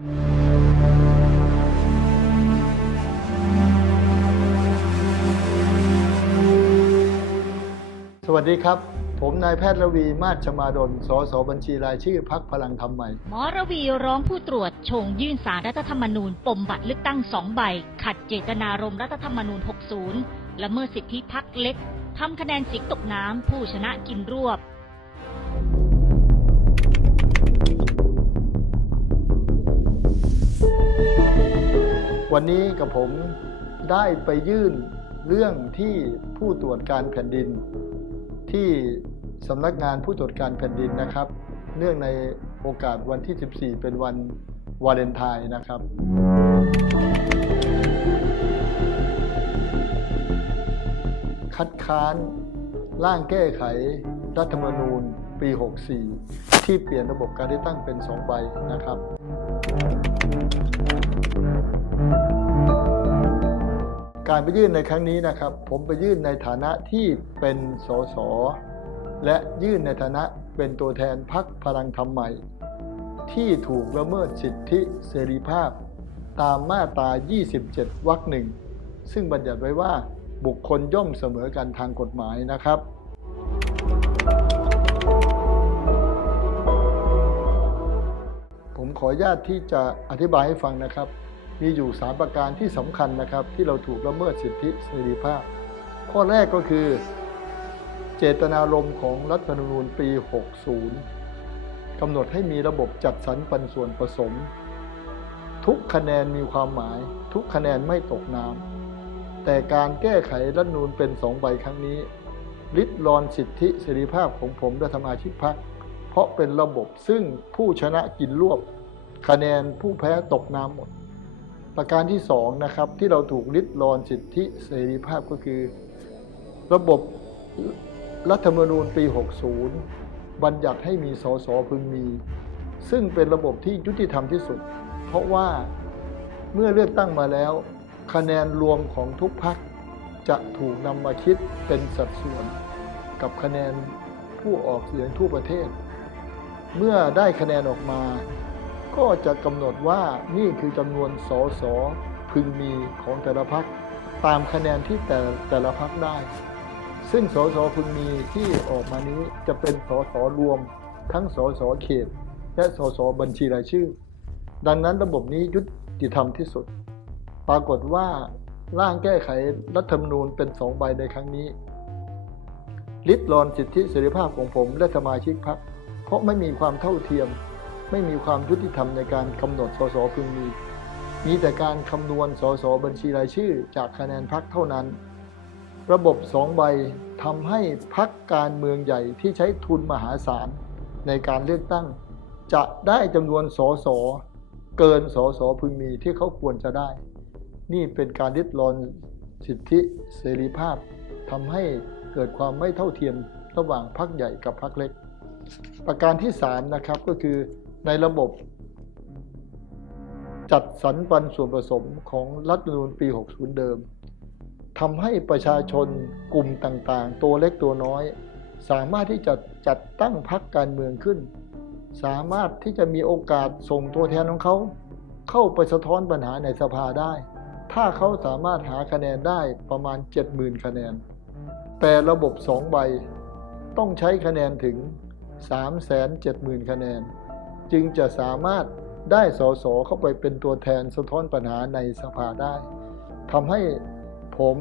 สวัสดีครับ ผมนายแพทย์ระวีมาศชมาดล สสบัญชีรายชื่อพักพลังธรรมใหม่ หมอระวีร้องผู้ตรวจชงยื่นสารรัฐธรรมนูญ ปมบัตรเลือกตั้งสองใบ ขัดเจตนารมณ์รัฐธรรมนูญ 60 ละเมิดสิทธิพักเล็กทำคะแนนเสียงตกน้ำผู้ชนะกินรวบ วันนี้กับผมได้ไปยื่นเรื่องที่ผู้ตรวจการแผ่นดิน ที่สำนักงานผู้ตรวจการแผ่นดินนะครับ เนื่องในโอกาสวันที่ 14 เป็นวันวาเลนไทน์นะครับ คัดค้านร่างแก้ไขรัฐธรรมนูญปี 64 ที่เปลี่ยนระบบการเลือกตั้งเป็น 2 ใบนะครับ การไปยื่นในครั้งนี้นะครับ ผมไปยื่นในฐานะที่เป็นสสและยื่นในฐานะเป็นตัวแทนพักพลังธรรมใหม่ ที่ถูกละเมิดสิทธิเสรีภาพ ตามมาตรา 27 วรรคหนึ่งซึ่งบัญญัติไว้ว่าบุคคลย่อมเสมอกันทางกฎหมายนะครับ ผมขออนุญาตที่จะอธิบายให้ฟังนะครับ มีอยู่ 3 ประการที่สำคัญนะครับ ที่เราถูกละเมิดสิทธิเสรีภาพ ข้อแรกก็คือ เจตนารมณ์ของรัฐธรรมนูญปี 60กำหนดให้มีระบบจัดสรรปันส่วนผสม ทุกคะแนนมีความหมาย ทุกคะแนนไม่ตกน้ำแต่การแก้ไขรัฐนูญเป็นสองใบครั้งนี้ริดรอนสิทธิเสรีภาพของผมและสมาชิกพรรคเพราะเป็นระบบซึ่งผู้ชนะกินรวบ คะแนนผู้แพ้ตกน้ำหมด ประการที่สองนะครับที่เราถูกริดรอนสิทธิเสรีภาพก็คือ ระบบรัฐธรรมนูญปี 60 บัญญัติให้มีสสพึงมี ซึ่งเป็นระบบที่ยุติธรรมที่สุด เพราะว่าเมื่อเลือกตั้งมาแล้ว คะแนนรวมของทุกพรรคจะถูกนำมาคิดเป็นสัดส่วน กับคะแนนผู้ออกเสียงทั่วประเทศ เมื่อได้คะแนนออกมา ก็จะกำหนดว่านี่คือจำนวนสสพึงมีของแต่ละพักตามคะแนนที่แต่แต่ละพักได้ ซึ่งสสพึงมีที่ออกมานี้จะเป็นสสรวม ทั้งสสเขต และสสบัญชีรายชื่อ ดังนั้นระบบนี้ยุติธรรมที่สุด ปรากฏว่าร่างแก้ไขรัฐธรรมนูญเป็นสองใบในครั้งนี้ลิดรอนสิทธิเสรีภาพของผมและสมาชิกพรรคเพราะไม่มีความเท่าเทียม ไม่มีความยุติธรรมในการกำหนดสสพึงมี มีแต่การคำนวณสสบัญชีรายชื่อจากคะแนนพรรคเท่านั้น ระบบสองใบทำให้พรรคการเมืองใหญ่ที่ใช้ทุนมหาศาลในการเลือกตั้ง จะได้จำนวนสสเกินสสพึงมีที่เขาควรจะได้ นี่เป็นการริดรอนสิทธิเสรีภาพทำให้เกิดความไม่เท่าเทียมระหว่างพรรคใหญ่กับพรรคเล็ก ประการที่ 3 นะครับก็คือ ในระบบจัดสรรปันส่วนผสมของรัฐธรรมนูญปี 60 เดิมทำให้ประชาชนกลุ่มต่างๆ ตัวเล็กตัวน้อย สามารถที่จะจัดตั้งพรรคการเมืองขึ้น สามารถที่จะมีโอกาสส่งตัวแทนของเขาเข้าไปสะท้อนปัญหาในสภาได้ ถ้าเขาสามารถหาคะแนนได้ประมาณ 70,000 คะแนน แต่ระบบ 2 ใบ ต้องใช้คะแนนถึง 370,000 คะแนน จึงจะสามารถได้สสเข้าไปเป็นตัวแทนสะท้อนปัญหาในสภาได้ทำให้ผม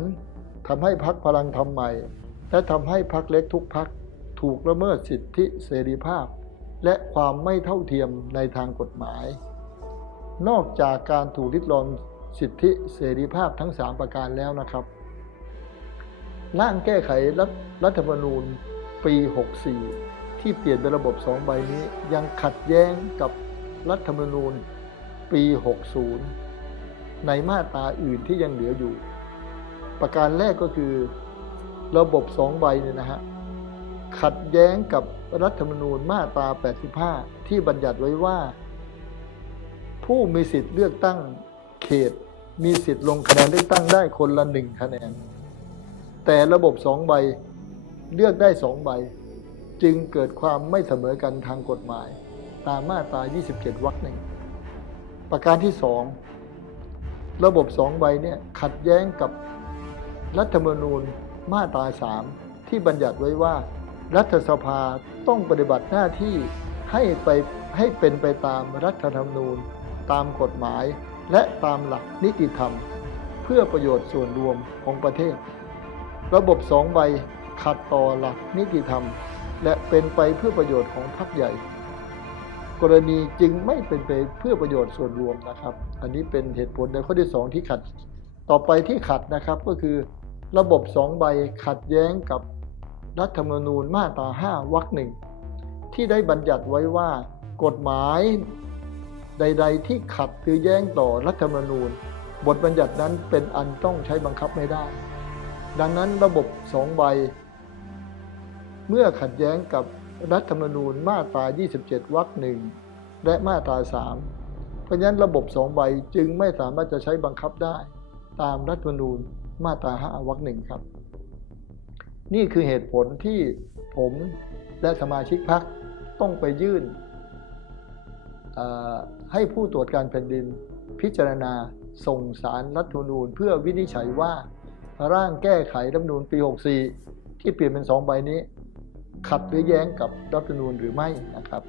ทำให้พักพลังธรรมใหม่ และทำให้พักเล็กทุกพักถูกละเมิดสิทธิเสรีภาพ และความไม่เท่าเทียมในทางกฎหมาย นอกจากการถูกริดรอนสิทธิเสรีภาพทั้ง 3 ประการแล้วนะครับ ร่างแก้ไขรัฐธรรมนูญปี 64 ที่เปลี่ยนเป็นระบบ2ใบนี้ ยังขัดแย้งกับรัฐธรรมนูญปี 60 ในมาตราอื่นที่ยังเหลืออยู่ ประการแรกก็คือระบบ2ใบเนี่ยนะฮะขัดแย้งกับรัฐธรรมนูญมาตรา 85 ที่บัญญัติไว้ว่า ผู้มีสิทธิ์เลือกตั้งเขต มีสิทธิ์ลงคะแนนเลือกตั้งได้คนละหนึ่งคะแนน แต่ระบบสองใบเลือกได้สองใบ จึงเกิดความไม่เสมอกันทางกฎหมาย ตามมาตรา 27 วรรคหนึ่ง ประการที่สองระบบสองใบเนี่ยขัดแย้งกับรัฐธรรมนูญมาตราสามที่บัญญัติไว้ว่า รัฐสภาต้องปฏิบัติหน้าที่ให้ไปให้เป็นไปตามรัฐธรรมนูญ ตามกฎหมาย และตามหลักนิติธรรม เพื่อประโยชน์ส่วนรวมของประเทศ ระบบสองใบขัดต่อหลักนิติธรรม และเป็นไปเพื่อประโยชน์ของพรรคใหญ่ กรณีจึงไม่เป็นไปเพื่อประโยชน์ส่วนรวมนะครับ อันนี้เป็นเหตุผลในข้อที่สองที่ขัด ต่อไปที่ขัดนะครับก็คือ ระบบสองใบขัดแย้งกับรัฐธรรมนูญมาตราห้าวรรคหนึ่งที่ได้บัญญัติไว้ว่ากฎหมายใด ๆ ที่ขัดหรือแย้งต่อรัฐธรรมนูญ บทบัญญัตินั้นเป็นอันต้องใช้บังคับไม่ได้ ดังนั้นระบบสองใบ เมื่อขัดแย้งกับรัฐธรรมนูญมาตรา 27 วรรคหนึ่งและมาตรา 3 เพราะฉะนั้นระบบสองใบจึงไม่สามารถจะใช้บังคับได้ ตามรัฐธรรมนูญมาตรา 5 วรรคหนึ่งครับ นี่คือเหตุผลที่ผมและสมาชิกพรรคต้องไปยื่น ให้ผู้ตรวจการแผ่นดินพิจารณาส่งสารรัฐธรรมนูญ เพื่อวินิจฉัยว่าร่างแก้ไขรัฐธรรมนูญปี 64 ที่เปลี่ยนเป็นสองใบนี้ ขัดหรือแย้งกับรัฐธรรมนูญหรือไม่นะครับ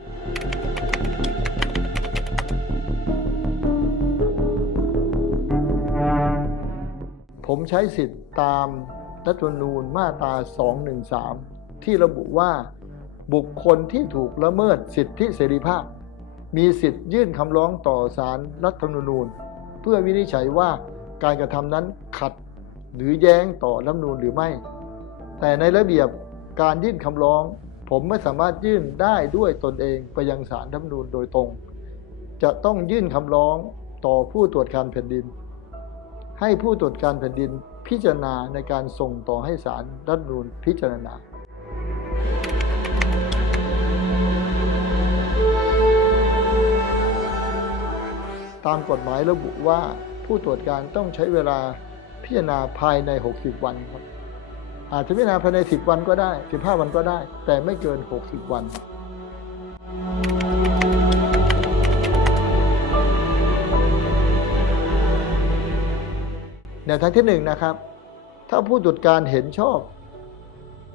ผมใช้สิทธิ์ตามรัฐธรรมนูญมาตรา 213 ที่ระบุว่าบุคคลที่ถูกละเมิดสิทธิเสรีภาพ มีสิทธิ์ยื่นคำร้องต่อศาลรรัฐธรรมนูญ เพื่อวินิจฉัยว่าการกระทำนั้นขัดหรือแย้งต่อรัฐธรรมนูญหรือไม่ แต่ในระเบียบ การยื่นคำร้อง ผมไม่สามารถยื่นได้ด้วยตนเองไปยังศาลรัฐมนูญโดยตรง จะต้องยื่นคำร้องต่อผู้ตรวจการแผ่นดิน ให้ผู้ตรวจการแผ่นดินพิจารณาในการส่งต่อให้ศาลรัฐมนูญพิจารณาตามกฎหมายระบุว่าผู้ตรวจการต้องใช้เวลาพิจารณาภายใน 60 วันครับ อาจจะพิจารณาภายใน 10 วันก็ได้ 15 วันก็ได้ แต่ไม่เกิน 60 วันแนวทางที่หนึ่งนะครับ ถ้าผู้ตรวจการเห็นชอบ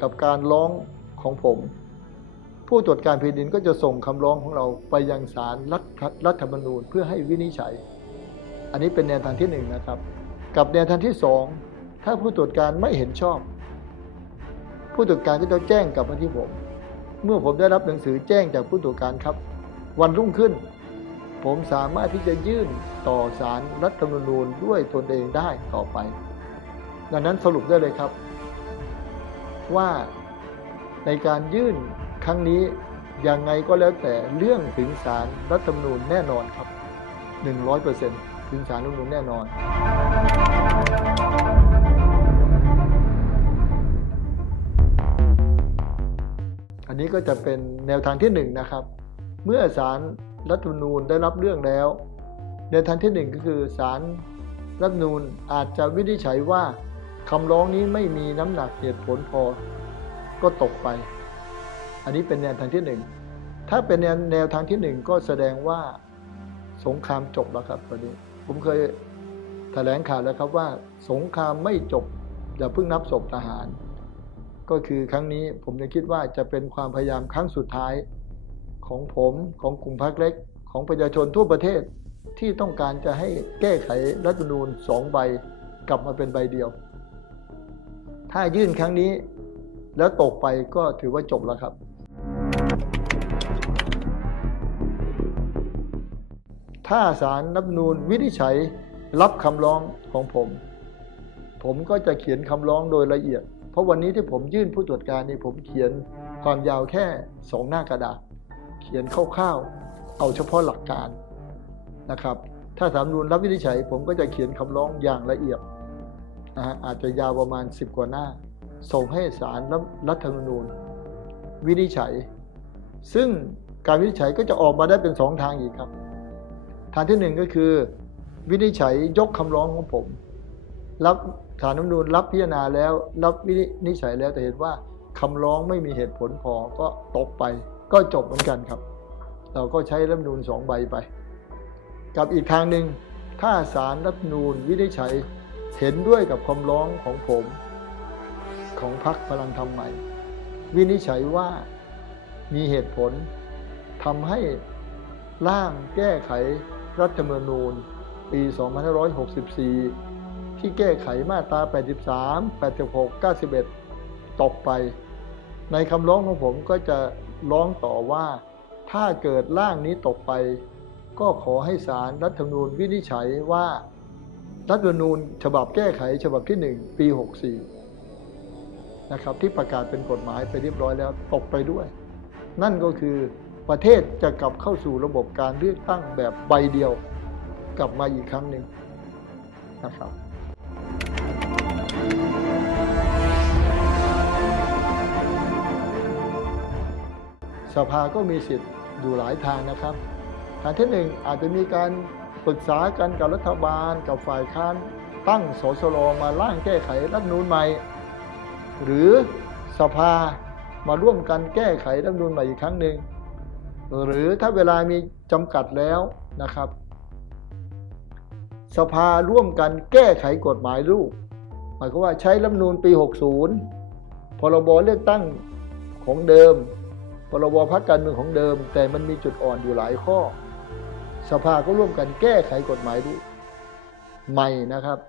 กับการร้องของผม ผู้ตรวจการแผ่นดินก็จะส่งคำร้องของเราไปยังศาลรัฐรัฐธรรมนูญเพื่อให้วินิจฉัย อันนี้เป็นแนวทางที่หนึ่งนะครับ กับแนวทางที่สองถ้าผู้ตรวจการไม่เห็นชอบ ผู้ตรวจการก็จะแจ้งกลับมาที่ผม เมื่อผมได้รับหนังสือแจ้งจากผู้ตรวจการครับ วันรุ่งขึ้น ผมสามารถที่จะยื่นต่อศารรัฐธรรมนูญด้วยตนเองได้ต่อไป ดังนั้นสรุปได้เลยครับ ว่าในการยื่นครั้งนี้ยังไงก็แล้วแต่เรื่องถึงศารรัฐธรรมนูญแน่นอนครับ 100%ถึงศาลรัฐธรรมนูญแน่นอน นนี้ก็จะเป็นแนวทางที่หนึ่งนะครับ เมื่อศาลรัฐธรรมนูญได้รับเรื่องแล้ว แนวทางที่หนึ่งก็คือศาลรัฐธรรมนูญอาจจะวินิจฉัยว่าคำร้องนี้ไม่มีน้ำหนักเหตุผลพอ ก็ตกไป อันนี้เป็นแนวทางที่หนึ่งถ้าเป็นแนวแนวทางที่หนึ่งก็แสดงว่าสงครามจบแล้วครับตอนนี้ ผมเคยแถลงข่าวแล้วครับว่า สงครามไม่จบอย่าเพิ่งนับศพทหาร ก็คือครั้งนี้ผมยังคิดว่าจะเป็นความพยายามครั้งสุดท้าย ของผมของกลุ่มพรรคเล็ก ของประชาชนทั่วประเทศที่ต้องการจะให้แก้ไขรัฐธรรมนูญสองใบกลับมาเป็นใบเดียว ถ้ายื่นครั้งนี้แล้วตกไปก็ถือว่าจบแล้วครับ ถ้าศาลรัฐนูญวินิจฉัยรับคำร้องของผม ผมก็จะเขียนคำร้องโดยละเอียด เพราะวันนี้ที่ผมยื่นผู้ตรวจการนี่ผมเขียนความยาวแค่สองหน้ากระดาษ เขียนคร่าวๆ เอาเฉพาะหลักการนะครับ ถ้าสามนูญรับวินิจฉัย ผมก็จะเขียนคำร้องอย่างละเอียดนะฮะอาจจะยาวประมาณ 10 กว่าหน้า ส่งให้ศาลรัฐธรรมนูญ วินิจฉัย ซึ่งการวินิจฉัยก็จะออกมาได้เป็นสองทางอีกครับ ทางที่หนึ่งก็คือ วินิจฉัยยกคำร้องของผม รับ ศาลรัฐมนูญรับพิจารณาแล้ว รับวินิจฉัยแล้วแต่เห็นว่าคำร้องไม่มีเหตุผลพอก็ตกไป ก็จบเหมือนกันครับ เราก็ใช้รัฐมนูญสองใบไป กับอีกทางหนึ่งถ้าสารรัฐมนูญวินิจฉัยเห็นด้วยกับคำร้องของผม ของพรรคพลังธรรมใหม่ วินิจฉัยว่ามีเหตุผลทำให้ร่างแก้ไขรัฐธรรมนูญปี 2564 ที่แก้ไขมาตรา 83 86 91 ตกไป ในคำร้องของผมก็จะร้องต่อว่า ถ้าเกิดร่างนี้ตกไป ก็ขอให้ศาลรัฐธรรมนูญวินิจฉัยว่า รัฐธรรมนูญฉบับแก้ไขฉบับที่ 1 ปี 64 นะครับ ที่ประกาศเป็นกฎหมายไปเรียบร้อยแล้วตกไปด้วย นั่นก็คือประเทศจะกลับเข้าสู่ระบบการเลือกตั้งแบบใบเดียว กลับมาอีกครั้งหนึ่งนะครับ สภาก็มีสิทธิ์อยู่หลายทางนะครับ ทางที่หนึ่งอาจจะมีการปรึกษากันกับรัฐบาล กับฝ่ายค้านตั้งสสรมาร่างแก้ไขรัฐนูญใหม่ หรือสภามาร่วมกันแก้ไขรัฐนูญใหม่อีกครั้งหนึ่งหรือถ้าเวลามีจำกัดแล้วนะครับ สภาร่วมกันแก้ไขกฎหมายลูกหมายความว่าใช้รัฐนูญปี 60พรบเลือกตั้งของเดิม พรบพักการเมืองของเดิม แต่มันมีจุดอ่อนอยู่หลายข้อ สภาก็ร่วมกันแก้ไขกฎหมายลูกใหม่นะครับ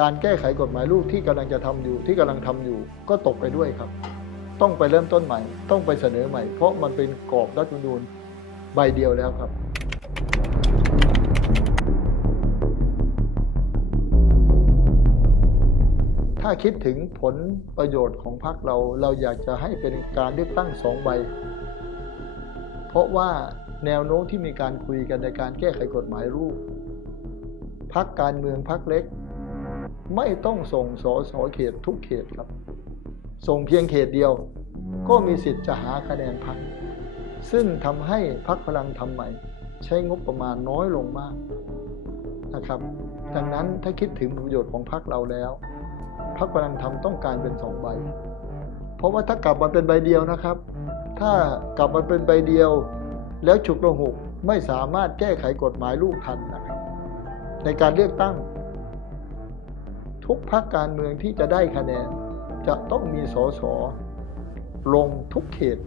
การแก้ไขกฎหมายลูกที่กำลังจะทำอยู่ที่กำลังทำอยู่ ก็ตกไปด้วยครับ ต้องไปเริ่มต้นใหม่ ต้องไปเสนอใหม่ เพราะมันเป็นกรอบรัฐธรรมนูญใบเดียวแล้วครับ ถ้าคิดถึงผลประโยชน์ของพรรคเรา เราอยากจะให้เป็นการเลือกตั้งสองใบ เพราะว่าแนวโน้มที่มีการคุยกันในการแก้ไขกฎหมายลูกพรรคการเมืองพรรคเล็ก ไม่ต้องส่งสอสอเขตทุกเขตครับ ส่งเพียงเขตเดียว ก็มีสิทธิ์จะหาคะแนนพักซึ่งทำให้พักพลังทำใหม่ ใช้งบประมาณน้อยลงมากนะครับ ดังนั้นถ้าคิดถึงประโยชน์ของพรรคเราแล้วพรรคพลังธรรมต้องการเป็นสองใบ เพราะว่าถ้ากลับมาเป็นใบเดียวนะครับ ถ้ากลับมาเป็นใบเดียว แล้วฉุกระหุกไม่สามารถแก้ไขกฎหมายลูกทันนะครับ ในการเลือกตั้ง ทุกพรรคการเมืองที่จะได้คะแนน จะต้องมีสสลงทุกเขต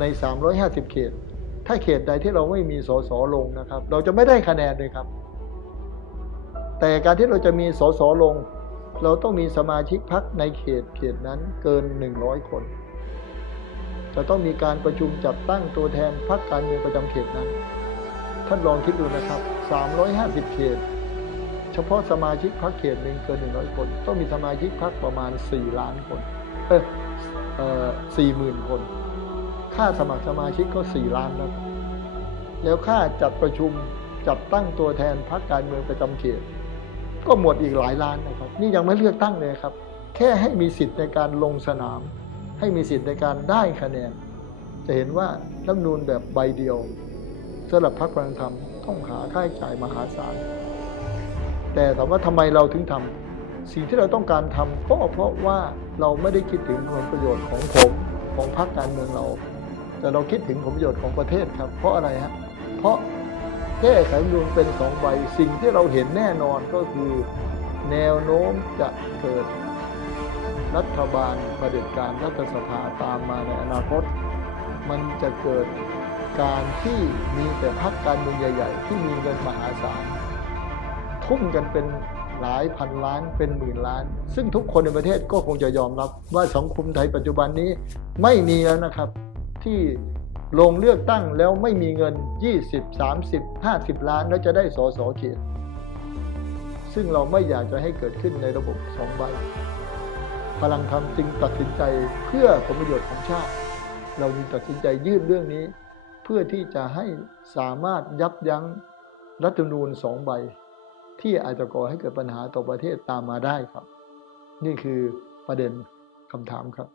ใน 350 เขต ถ้าเขตใดที่เราไม่มีสสลงนะครับ เราจะไม่ได้คะแนนเลยครับ แต่การที่เราจะมีสสลง เราต้องมีสมาชิกพรรคในเขตเขตนั้นเกิน 100 คนจะต้องมีการประชุมจัดตั้งตัวแทนพรรคการเมืองประจำเขตนั้น ท่านลองคิดดูนะครับ 350 เขต เฉพาะสมาชิกพรรคเขตหนึ่งเกิน 100 คน ต้องมีสมาชิกพรรคประมาณ 4 ล้านคน เออเออสี่หมื่นคน ค่าสมัครสมาชิกก็ 4 ล้านแล้วครับแล้วค่าจัดประชุมจัดตั้งตัวแทนพรรคการเมืองประจำเขต ก็หมดอีกหลายล้านนะครับ นี่ยังไม่เลือกตั้งเลยครับ แค่ให้มีสิทธิ์ในการลงสนาม ให้มีสิทธิ์ในการได้คะแนน จะเห็นว่ารัฐนูญแบบใบเดียวสำหรับพรรคพลังธรรมต้องหาค่าใช้จ่ายมหาศาลแต่ถามว่าทำไมเราถึงทำสิ่งที่เราต้องการทำก็เพราะว่าเราไม่ได้คิดถึงผลประโยชน์ของผมของพรรคการเมืองเรา แต่เราคิดถึงผลประโยชน์ของประเทศครับ เพราะอะไรฮะเพราะแก้ไขรัฐธรรมนูญเป็นสองใบสิ่งที่เราเห็นแน่นอนก็คือแนวโน้มจะเกิดรัฐบาลประเผด็จการรัฐสภาตามมาในอนาคต มันจะเกิดการที่มีแต่พรรคการเมืองใหญ่ ๆ ที่มีเงินมหาศาลทุ่มกันเป็นหลายพันล้านเป็นหมื่นล้าน ซึ่งทุกคนในประเทศก็คงจะยอมรับว่าสังคมไทยปัจจุบันนี้ไม่มีแล้วนะครับ ที่ลงเลือกตั้งแล้วไม่มีเงิน 20 30 50 ล้าน แล้วจะได้สอสอเขตซึ่งเราไม่อยากจะให้เกิดขึ้นในระบบสองใบ พลังธรรมจึงตัดสินใจเพื่อผลประโยชน์ของชาติ เราจึงตัดสินใจยื่นเรื่องนี้ เพื่อที่จะให้สามารถยับยั้งรัฐธรรมนูญสองใบ ที่อาจจะก่อให้เกิดปัญหาต่อประเทศตามมาได้ครับ นี่คือประเด็นคำถามครับ